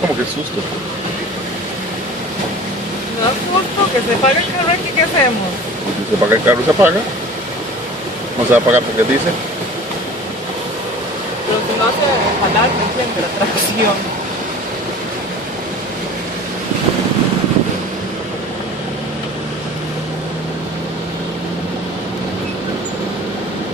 ¿Cómo que susto? No es justo que se pague el carro aquí, ¿qué hacemos? Si se paga el carro, se paga. No se va a pagar porque dice. Pero si no hace jalar, ¿me entiendes? La tracción.